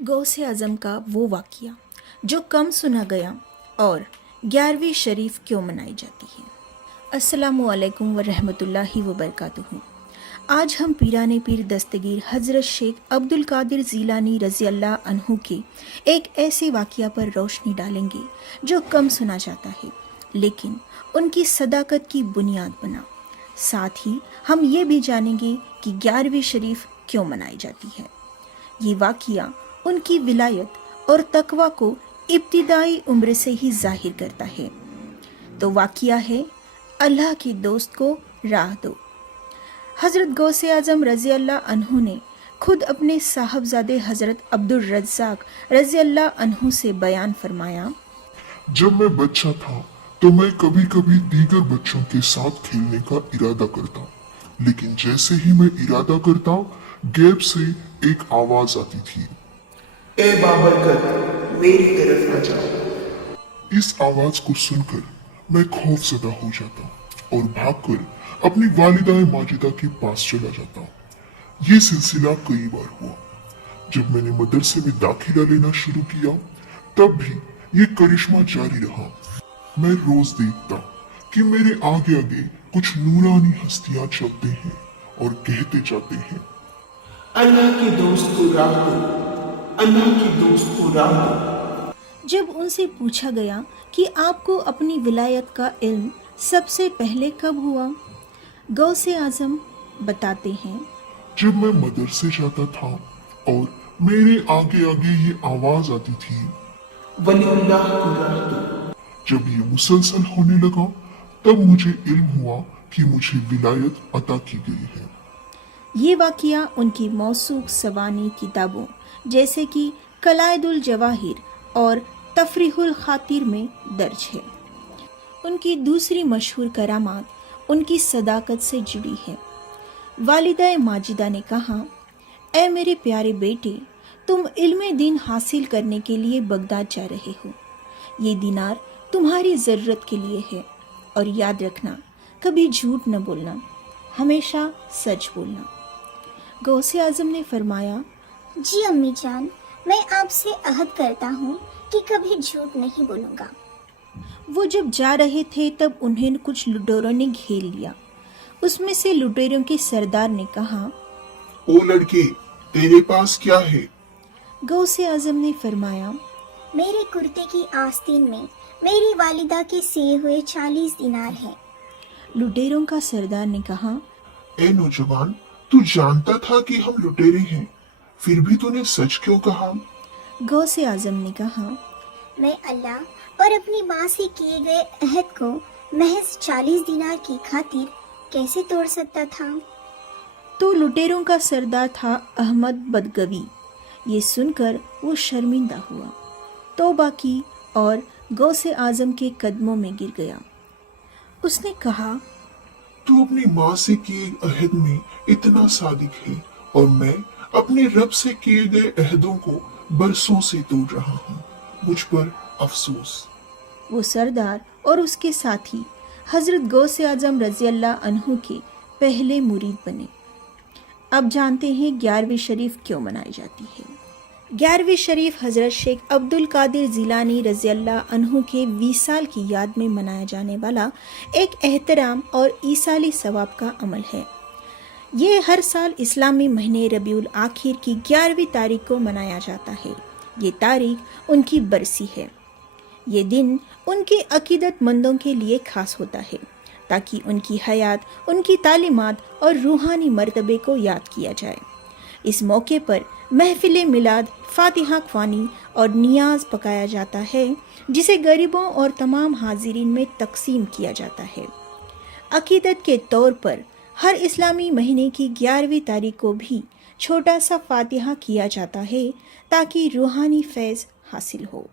गौस आज़म का वो वाक़या जो कम सुना गया और 11वीं शरीफ क्यों मनाई जाती है। अस्सलामु अलैकुम व रहमतुल्लाहि व बरकातुहू। आज हम पीराने पीर दस्तगीर हज़रत शेख अब्दुल कादिर ज़ीलानी रज़ी अल्लाह अन्हु के एक ऐसे वाक़या पर रोशनी डालेंगे जो कम सुना जाता है लेकिन उनकी सदाकत की बुनियाद बना। साथ ही हम ये भी जानेंगे कि 11वीं शरीफ क्यों मनाई जाती है। ये वाक़या उनकी विलायत और तकवा को इब्तिदाई उम्र से ही जाहिर करता है। तो वाक़या है अल्लाह के दोस्त को राह दो। हज़रत गौस आज़म रज़ी अल्लाह अन्हु ने खुद अपने साहबजादे हज़रत अब्दुल रज़्ज़ाक रज़ी अल्लाह अन्हु से बयान फरमाया, जब मैं बच्चा था तो मैं कभी कभी दीगर बच्चों के साथ खेलने का इरादा करता, लेकिन जैसे ही मैं इरादा करता गैब से एक आवाज आती थी, ए बाबरकत, मेरी तरफ आ जाओ। इस आवाज को सुनकर मैं खौफजदा हो जाता और भागकर अपनी वालिदा माजिदा के पास चला जाता। ये सिलसिला कई बार हुआ। जब मैंने मदरसे में दाखिला लेना शुरू किया तब भी ये करिश्मा जारी रहा। मैं रोज देखता कि मेरे आगे आगे कुछ नूरानी हस्तियां चलते हैं और कहते जाते हैं, अल्लाह के दोस्त को राह दो, अल्लाह के दोस्त को राह दो। जब उनसे पूछा गया कि आपको अपनी विलायत का इल्म सबसे पहले कब हुआ, गौस आज़म बताते हैं, जब मैं मदरसे जाता था और मेरे आगे आगे ये आवाज आती थी, वलीउल्लाह को राह दो। जब ये मुसलसल होने लगा तब मुझे इल्म हुआ कि मुझे विलायत अता की गई है। ये वाक़या उनकी मौसूक सवानी किताबों जैसे कि कलायदुल जवाहिर और तफरीहुल खातिर में दर्ज है। उनकी दूसरी मशहूर करामात उनकी सदाकत से जुड़ी है। वालिदा माजिदा ने कहा, ऐ मेरे प्यारे बेटे, तुम इल्म दीन हासिल करने के लिए बगदाद जा रहे हो। ये दिनार तुम्हारी ज़रूरत के लिए है और याद रखना, कभी झूठ न बोलना, हमेशा सच बोलना। गौस आज़म ने फरमाया, जी अम्मी जान, मैं आपसे अहद करता हूँ कि कभी झूठ नहीं बोलूँगा। वो जब जा रहे थे तब उन्हें कुछ लुटेरों ने घेर लिया। उसमें से लुटेरों के सरदार ने कहा, ओ लड़के, तेरे पास क्या है? गौस आज़म ने फरमाया, मेरे कुर्ते की आस्तीन में मेरी वालिदा के सिए हुए 40 दिनार हैं। लुटेरों का सरदार ने कहा, ए नौजवान, तू जानता था कि हम लुटेरे हैं, फिर भी तूने सच क्यों कहा? गौस आज़म ने कहा, मैं अल्लाह और अपनी माँ से किए गए अहद को महज 40 दिनार की खातिर कैसे तोड़ सकता था। तो लुटेरों का सरदार था अहमद बदगवी। ये सुनकर वो शर्मिंदा हुआ, तौबा की और गौस आज़म के कदमों में गिर गया। उसने कहा, तू अपनी माँ से किए अहद में इतना सादिक है और मैं अपने रब से किए गए अहदों को बरसों से तोड़ रहा हूँ। मुझ पर अफसोस। वो सरदार और उसके साथी हज़रत गौस आज़म रज़ी अल्लाह अन्हु के पहले मुरीद बने। अब जानते हैं 11वीं शरीफ क्यों मनाई जाती है। 11वीं शरीफ हज़रत शेख अब्दुल कादिर ज़ीलानी रज़ी अल्लाह अन्हु के विसाल की याद में मनाया जाने वाला एक एहतराम और ईसाली सवाब का अमल है। ये हर साल इस्लामी महीने रबीउल आखिर की 11वीं तारीख को मनाया जाता है। ये तारीख उनकी बरसी है। ये दिन उनके अकीदतमंदों के लिए खास होता है ताकि उनकी हयात, उनकी तालीमात और रूहानी मर्तबे को याद किया जाए। इस मौके पर महफिल मिलाद, फातिहा ख्वानी और नियाज पकाया जाता है जिसे गरीबों और तमाम हाजिरीन में तकसीम किया जाता है। अकीदत के तौर पर हर इस्लामी महीने की 11वीं तारीख को भी छोटा सा फातिहा किया जाता है ताकि रूहानी फैज़ हासिल हो।